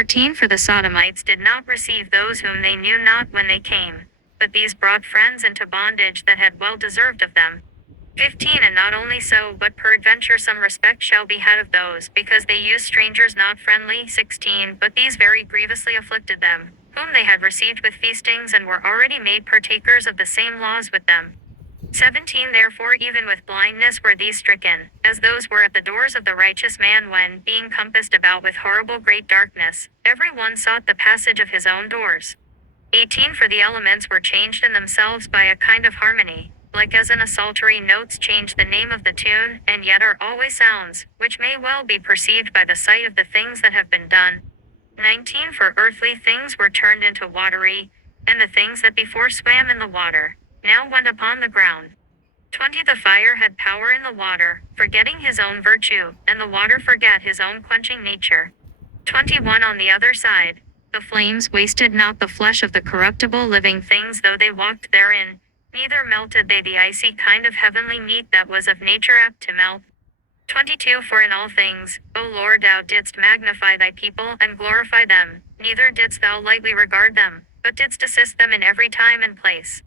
14 For the Sodomites did not receive those whom they knew not when they came, but these brought friends into bondage that had well deserved of them. 15 And not only so, but peradventure some respect shall be had of those, because they used strangers not friendly. 16 But these very grievously afflicted them, whom they had received with feastings, and were already made partakers of the same laws with them. 17 Therefore even with blindness were these stricken, as those were at the doors of the righteous man when, being compassed about with horrible great darkness, every one sought the passage of his own doors. 18 For the elements were changed in themselves by a kind of harmony, like as in a psaltery notes change the name of the tune, and yet are always sounds, which may well be perceived by the sight of the things that have been done. 19 For earthly things were turned into watery, and the things that before swam in the water, now went upon the ground. 20 The fire had power in the water, forgetting his own virtue, and the water forgat his own quenching nature. 21 On the other side, the flames wasted not the flesh of the corruptible living things though they walked therein, neither melted they the icy kind of heavenly meat that was of nature apt to melt. 22 For in all things, O Lord, thou didst magnify thy people and glorify them, neither didst thou lightly regard them, but didst assist them in every time and place.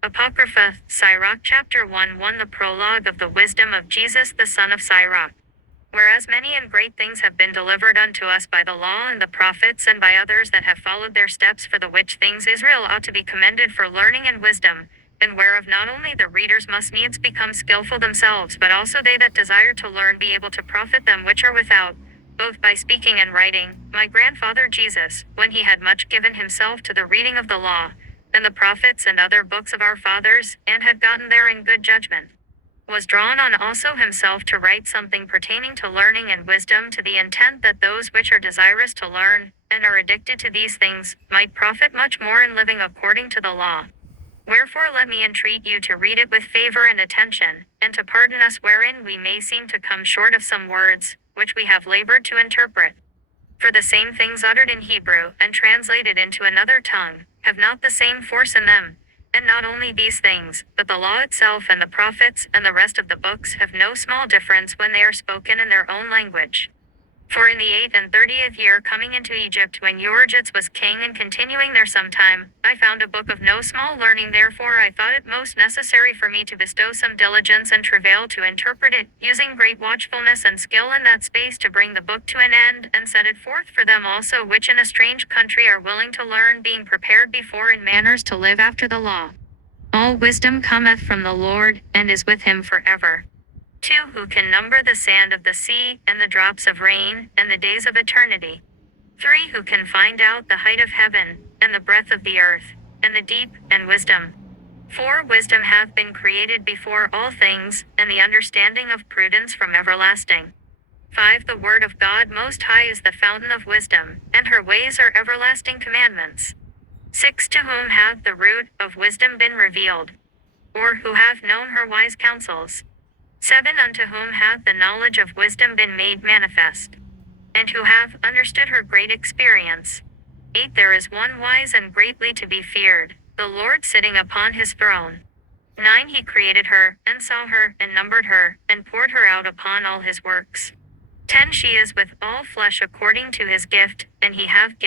Apocrypha, Sirach chapter 1:1 The prologue of the wisdom of Jesus the son of Sirach. Whereas many and great things have been delivered unto us by the law and the prophets and by others that have followed their steps, for the which things Israel ought to be commended for learning and wisdom, and whereof not only the readers must needs become skillful themselves, but also they that desire to learn be able to profit them which are without, both by speaking and writing. My grandfather Jesus, when he had much given himself to the reading of the law, and the prophets and other books of our fathers, and had gotten therein good judgment, was drawn on also himself to write something pertaining to learning and wisdom, to the intent that those which are desirous to learn, and are addicted to these things, might profit much more in living according to the law. Wherefore let me entreat you to read it with favor and attention, and to pardon us wherein we may seem to come short of some words, which we have labored to interpret. For the same things uttered in Hebrew, and translated into another tongue, have not the same force in them. And not only these things, but the law itself and the prophets and the rest of the books have no small difference when they are spoken in their own language. For in the 38th year coming into Egypt, when Euergetes was king and continuing there some time, I found a book of no small learning. Therefore I thought it most necessary for me to bestow some diligence and travail to interpret it, using great watchfulness and skill in that space, to bring the book to an end, and set it forth for them also which in a strange country are willing to learn, being prepared before in manners to live after the law. All wisdom cometh from the Lord, and is with him forever. 2 Who can number the sand of the sea, and the drops of rain, and the days of eternity? 3 Who can find out the height of heaven, and the breadth of the earth, and the deep, and wisdom? 4 Wisdom hath been created before all things, and the understanding of prudence from everlasting. 5 The word of God most high is the fountain of wisdom, and her ways are everlasting commandments. 6 To whom hath the root of wisdom been revealed? Or who hath known her wise counsels? 7 Unto whom hath the knowledge of wisdom been made manifest? And who hath understood her great experience? 8 There is one wise and greatly to be feared, the Lord sitting upon his throne. 9 He created her, and saw her, and numbered her, and poured her out upon all his works. 10 She is with all flesh according to his gift, and he hath given